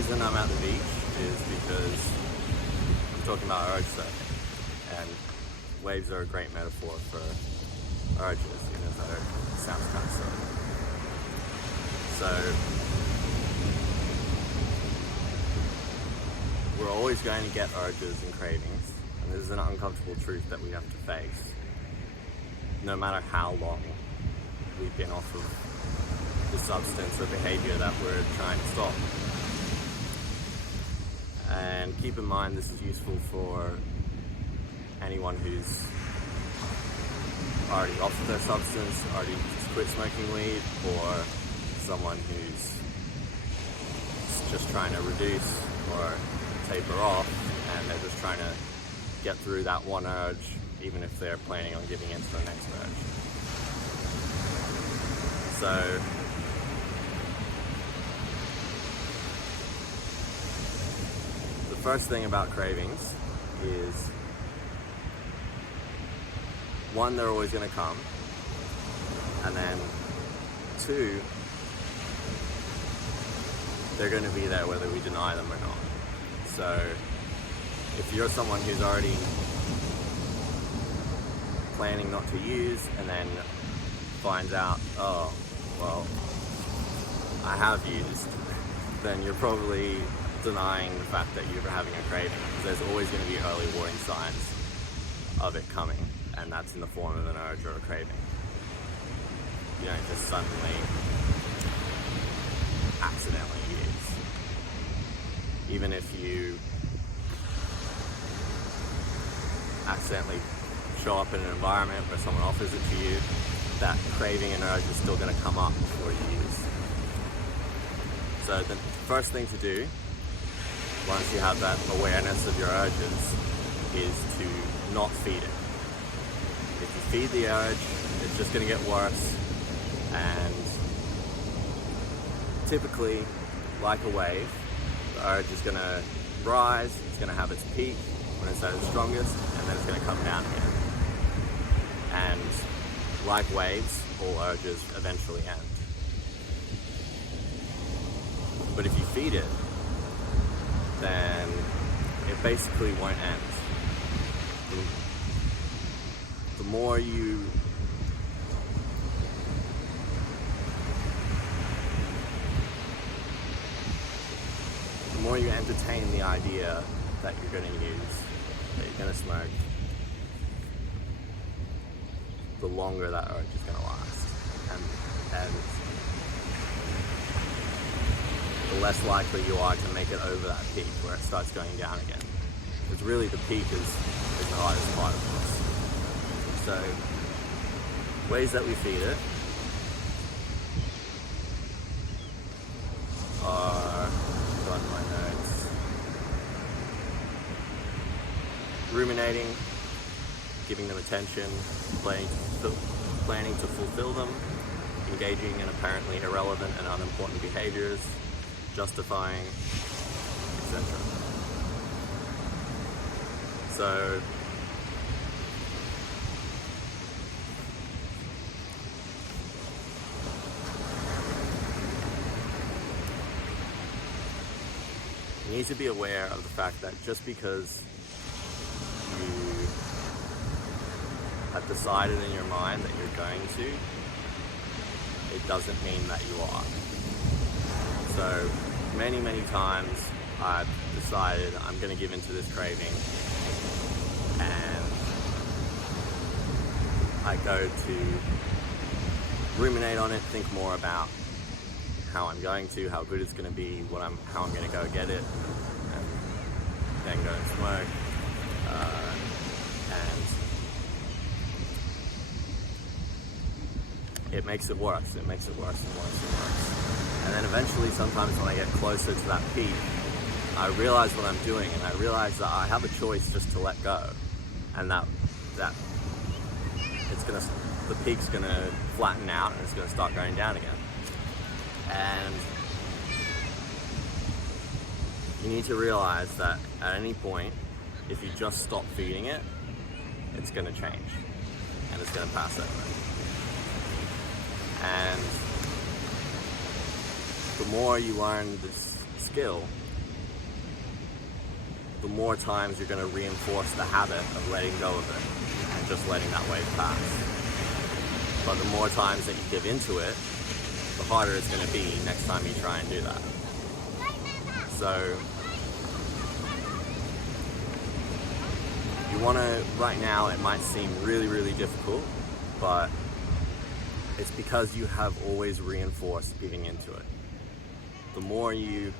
reason I'm at the beach is because I'm talking about urge surfing, and waves are a great metaphor for urges, even though it sounds kind of silly. So we're always going to get urges and cravings, and this is an uncomfortable truth that we have to face, no matter how long we've been off of the substance or behavior that we're trying to stop. And keep in mind, this is useful for anyone who's already off of their substance, already just quit smoking weed, or someone who's just trying to reduce or taper off, and they're just trying to get through that one urge, even if they're planning on giving into the next urge. So the first thing about cravings is, one, they're always going to come, and then two, they're going to be there whether we deny them or not. So if you're someone who's already planning not to use and then finds out, oh, well, I have used, then you're probably denying the fact that you're having a craving, because there's always going to be early warning signs of it coming, and that's in the form of an urge or a craving. You don't just suddenly accidentally use. Even if you accidentally show up in an environment where someone offers it to you, that craving and urge is still going to come up before you use. So the first thing to do, once you have that awareness of your urges, is to not feed it. If you feed the urge, it's just going to get worse, and typically, like a wave, the urge is going to rise, it's going to have its peak when it's at its strongest, and then it's going to come down again. And like waves, all urges eventually end. But if you feed it, then it basically won't end. The more you entertain the idea that you're going to use, that you're going to smoke, the longer that urge is going to last, and the less likely you are to make it over that peak where it starts going down again. Because really the peak is the hardest part of this. So, ways that we feed it are, got my notes, ruminating, giving them attention, planning to fulfill them, engaging in apparently irrelevant and unimportant behaviors, justifying, etc. So you need to be aware of the fact that just because you have decided in your mind that you're going to, it doesn't mean that you are. So many times I've decided I'm going to give into this craving, and I go to ruminate on it, think more about how I'm going to, how good it's going to be, how I'm going to go get it, and then go and smoke. And it makes it worse. It makes it worse and worse and worse. And then eventually, sometimes when I get closer to that peak, I realize what I'm doing, and I realize that I have a choice just to let go, and that the peak's gonna flatten out and it's gonna start going down again. And you need to realize that at any point, if you just stop feeding it, it's gonna change and it's gonna pass over. And the more you learn this skill, the more times you're going to reinforce the habit of letting go of it and just letting that wave pass. But the more times that you give into it, the harder it's going to be next time you try and do that. So you want to, right now it might seem really, really difficult, but it's because you have always reinforced giving into it. The more you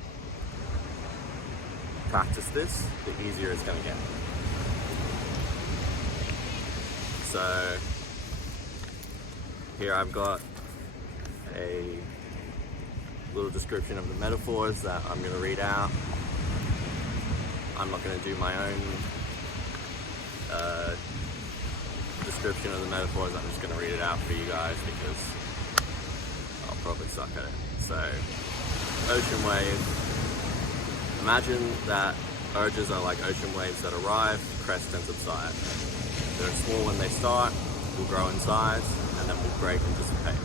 practice this, the easier it's going to get. So here I've got a little description of the metaphors that I'm going to read out. I'm not going to do my own description of the metaphors. I'm just going to read it out for you guys because I'll probably suck at it. So, ocean wave. Imagine that urges are like ocean waves that arrive, crest and subside. They're small when they start, will grow in size, and then will break and dissipate.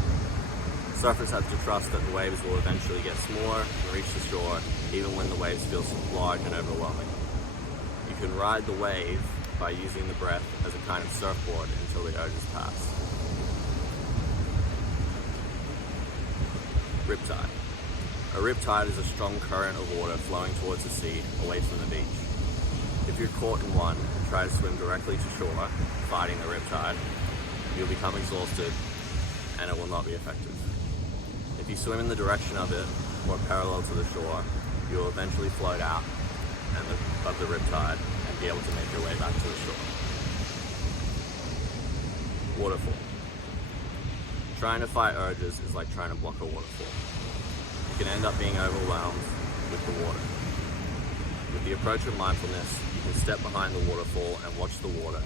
Surfers have to trust that the waves will eventually get smaller and reach the shore, even when the waves feel large and overwhelming. You can ride the wave by using the breath as a kind of surfboard until the urges pass. Riptide. A riptide is a strong current of water flowing towards the sea, away from the beach. If you're caught in one and try to swim directly to shore, fighting the riptide, you'll become exhausted and it will not be effective. If you swim in the direction of it, or parallel to the shore, you will eventually float out of the riptide and be able to make your way back to the shore. Waterfall. Trying to fight urges is like trying to block a waterfall. You can end up being overwhelmed with the water. With the approach of mindfulness, you can step behind the waterfall and watch the water,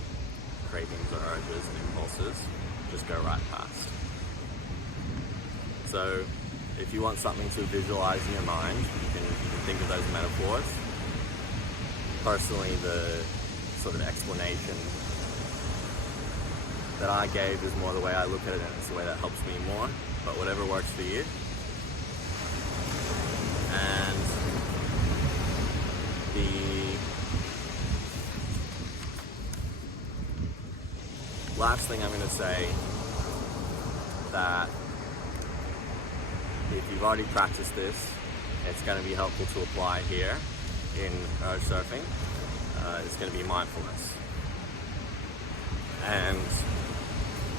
cravings or urges and impulses, just go right past. So if you want something to visualize in your mind, you can think of those metaphors. Personally, the sort of explanation that I gave is more the way I look at it, and it's the way that helps me more, but whatever works for you. And the last thing I'm going to say, that if you've already practiced this, it's going to be helpful to apply here in urge surfing. It's going to be mindfulness. And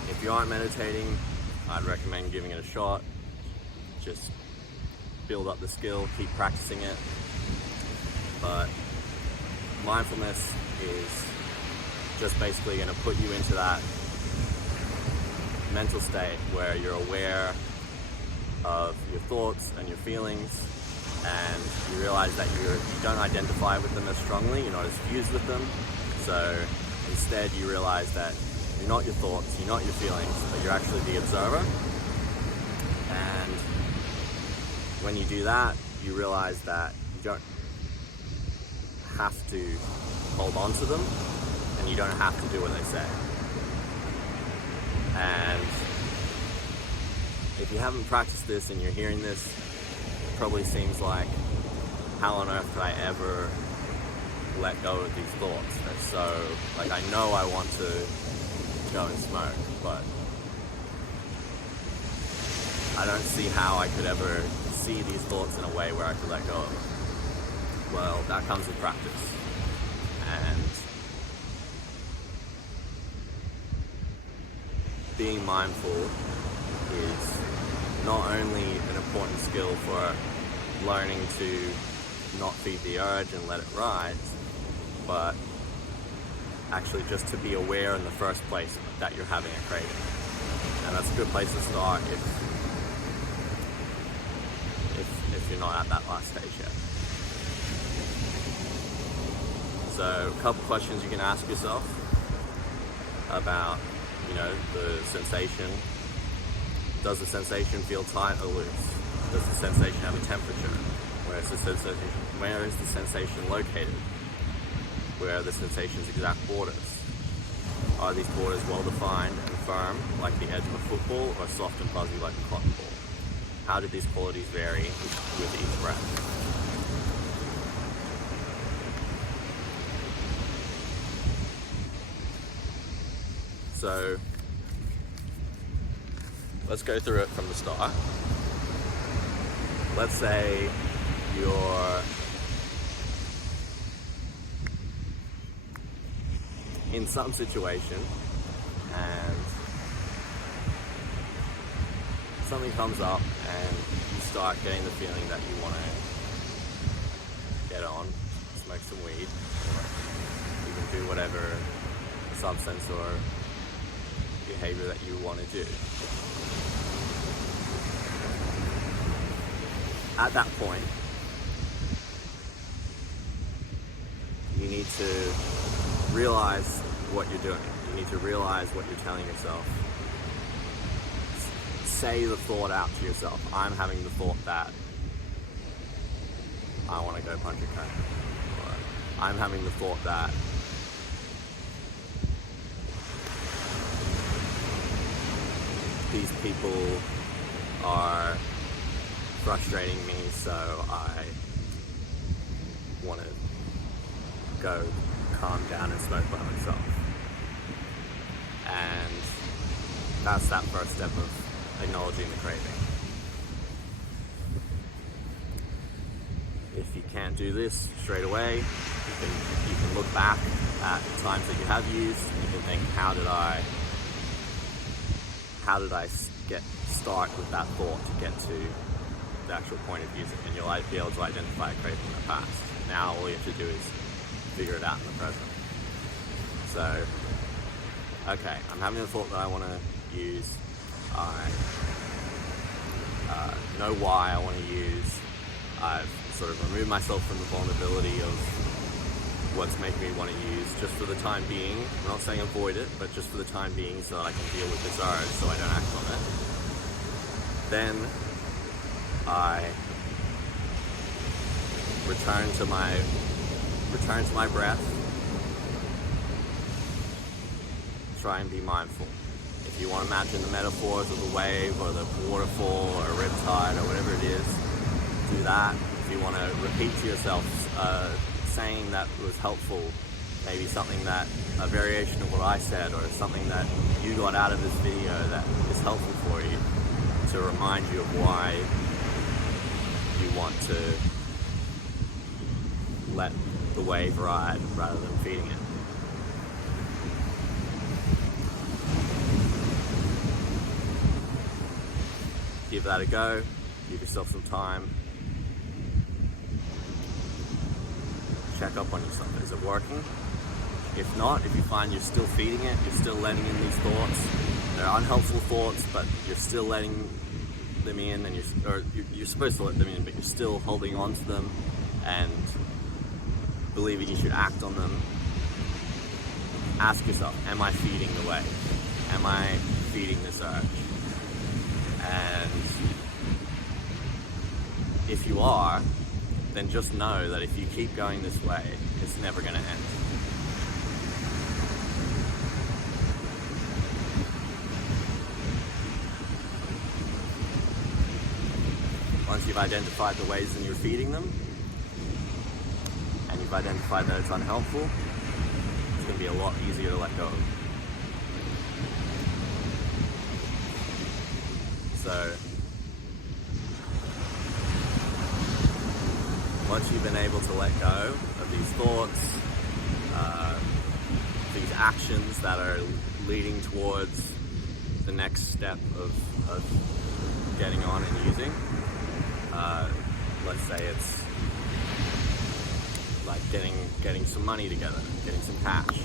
if you aren't meditating, I'd recommend giving it a shot. Just build up the skill, keep practicing it. But mindfulness is just basically going to put you into that mental state where you're aware of your thoughts and your feelings, and you realize that you don't identify with them as strongly, you're not as fused with them. So instead you realize that you're not your thoughts, you're not your feelings, but you're actually the observer. And when you do that, you realize that you don't have to hold on to them, and you don't have to do what they say. And if you haven't practiced this and you're hearing this, it probably seems like, how on earth could I ever let go of these thoughts? They're so, like, I know I want to go and smoke, but I don't see how I could ever see these thoughts in a way where I could let go of them. Well, that comes with practice. And being mindful is not only an important skill for learning to not feed the urge and let it ride, but actually just to be aware in the first place that you're having a craving. And that's a good place to start if you're not at that last stage yet. So a couple questions you can ask yourself about, the sensation. Does the sensation feel tight or loose? Does the sensation have a temperature? Where is the sensation located? Where are the sensation's exact borders? Are these borders well defined and firm, like the edge of a football, or soft and fuzzy like a cotton ball? How do these qualities vary with each breath? So let's go through it from the start. Let's say you're in some situation and something comes up and you start getting the feeling that you want to get on, smoke some weed, or you can do whatever substance or behavior that you want to do. At that point, you need to realize what you're doing. You need to realize what you're telling yourself. Say the thought out to yourself. I'm having the thought that I want to go punch a cat. Or I'm having the thought that these people are frustrating me, so I want to go calm down and smoke by myself. And that's that first step of acknowledging the craving. If you can't do this straight away, you can look back at times that you have used, and you can think, how did I start with that thought to get to the actual point of using it, and you'll be able to identify a craving in the past. Now all you have to do is figure it out in the present. So, okay, I'm having the thought that I want to use. I know why I want to use. I've sort of removed myself from the vulnerability of what's making me want to use, just for the time being. I'm not saying avoid it, but just for the time being, so that I can deal with this urge so I don't act on it. Then I return to my breath. Try and be mindful. If you want to imagine the metaphors of the wave or the waterfall or a riptide or whatever it is, do that. If you want to repeat to yourself saying that was helpful, maybe something that, a variation of what I said, or something that you got out of this video that is helpful for you, to remind you of why you want to let the wave ride rather than feeding it. Give that a go, give yourself some time, check up on yourself. Is it working? If not, if you find you're still feeding it, you're still letting in these thoughts, they're unhelpful thoughts, but you're still letting them in, and you're supposed to let them in, but you're still holding on to them and believing you should act on them, ask yourself, am I feeding the wave? Am I feeding this urge? And if you are, then just know that if you keep going this way, it's never going to end. Once you've identified the ways that you're feeding them, and you've identified that it's unhelpful, it's going to be a lot easier to let go of. So, once you've been able to let go of these thoughts, these actions that are leading towards the next step of getting on and using, let's say it's like getting some money together, getting some cash.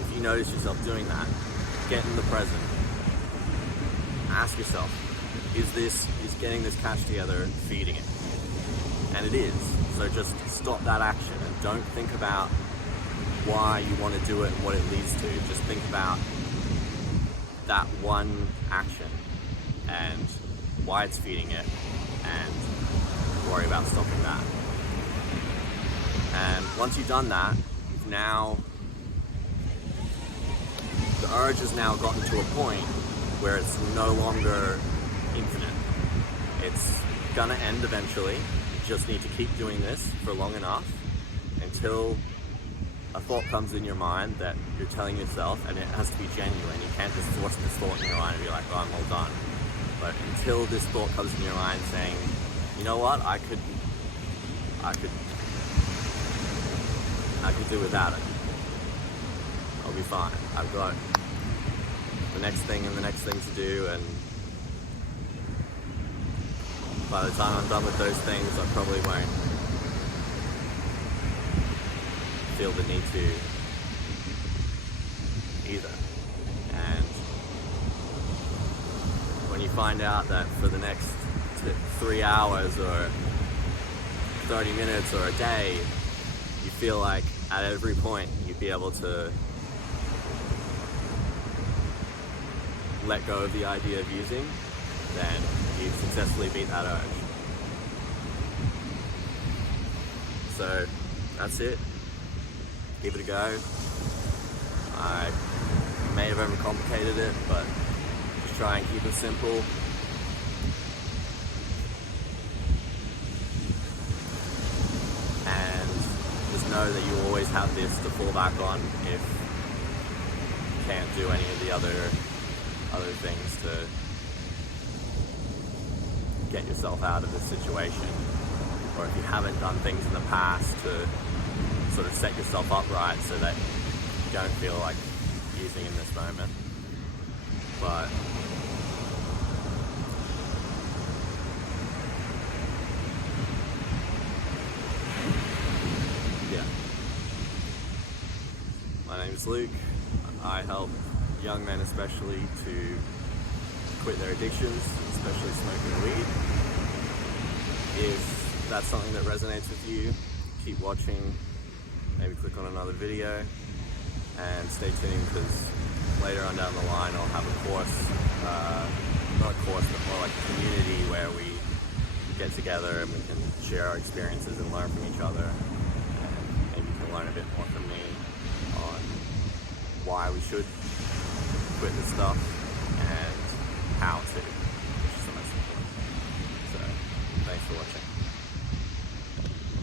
If you notice yourself doing that, get in the present. Ask yourself, is getting this cash together feeding it? And it is. So just stop that action and don't think about why you want to do it and what it leads to. Just think about that one action and why it's feeding it, and worry about stopping that. And once you've done that, now the urge has now gotten to a point where it's no longer infinite. It's gonna end eventually. You just need to keep doing this for long enough until a thought comes in your mind that you're telling yourself, and it has to be genuine. You can't just force this thought in your mind and be like, oh, I'm all done. But until this thought comes in your mind saying, you know what, I could do without it. I'll be fine. I've got the next thing and the next thing to do, and by the time I'm done with those things, I probably won't feel the need to either. And when you find out that for the next 3 hours or 30 minutes or a day, you feel like at every point you'd be able to let go of the idea of using, then you've successfully beat that urge. So that's it. Give it a go. I may have overcomplicated it, but just try and keep it simple. And just know that you always have this to fall back on if you can't do any of the other things to get yourself out of this situation, or if you haven't done things in the past to sort of set yourself up right so that you don't feel like using in this moment. But yeah, my name is Luke. I help young men especially to quit their addictions, especially smoking weed. If that's something that resonates with you, keep watching, maybe click on another video, and stay tuned, because later on down the line I'll have a course, not a course, but more like a community where we get together and we can share our experiences and learn from each other, and maybe you can learn a bit more from me on why we should quit this stuff and how to.